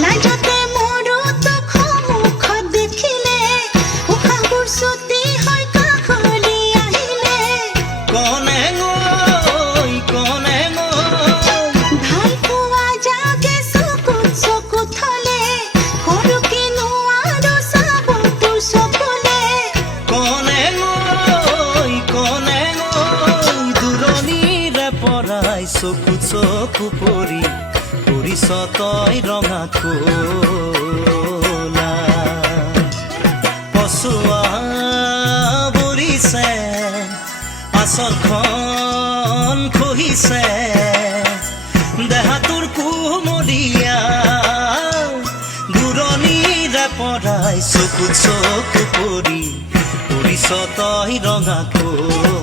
লাজতে মোৰো তোক সন্মুখত দেখিলে উশাহবোৰ ছুটি হৈ কাষলৈ আহিলে কনে গৈ ভাল পোৱা যাগে চকুত চকুত থলে কৰো কিনো আৰু চাব তোৰ চকুলে কনে গৈ দূৰণিৰে পৰাই চকু চকু পৰি পৰিছ তই ৰঙা কোলা পচোৱা বুৰিছে আচলখন খহিছে দেহাটোৰ কুমলীয়া দূৰণিৰে পৰাই চকু চকু পৰি পৰিছ তই ৰঙা কোলা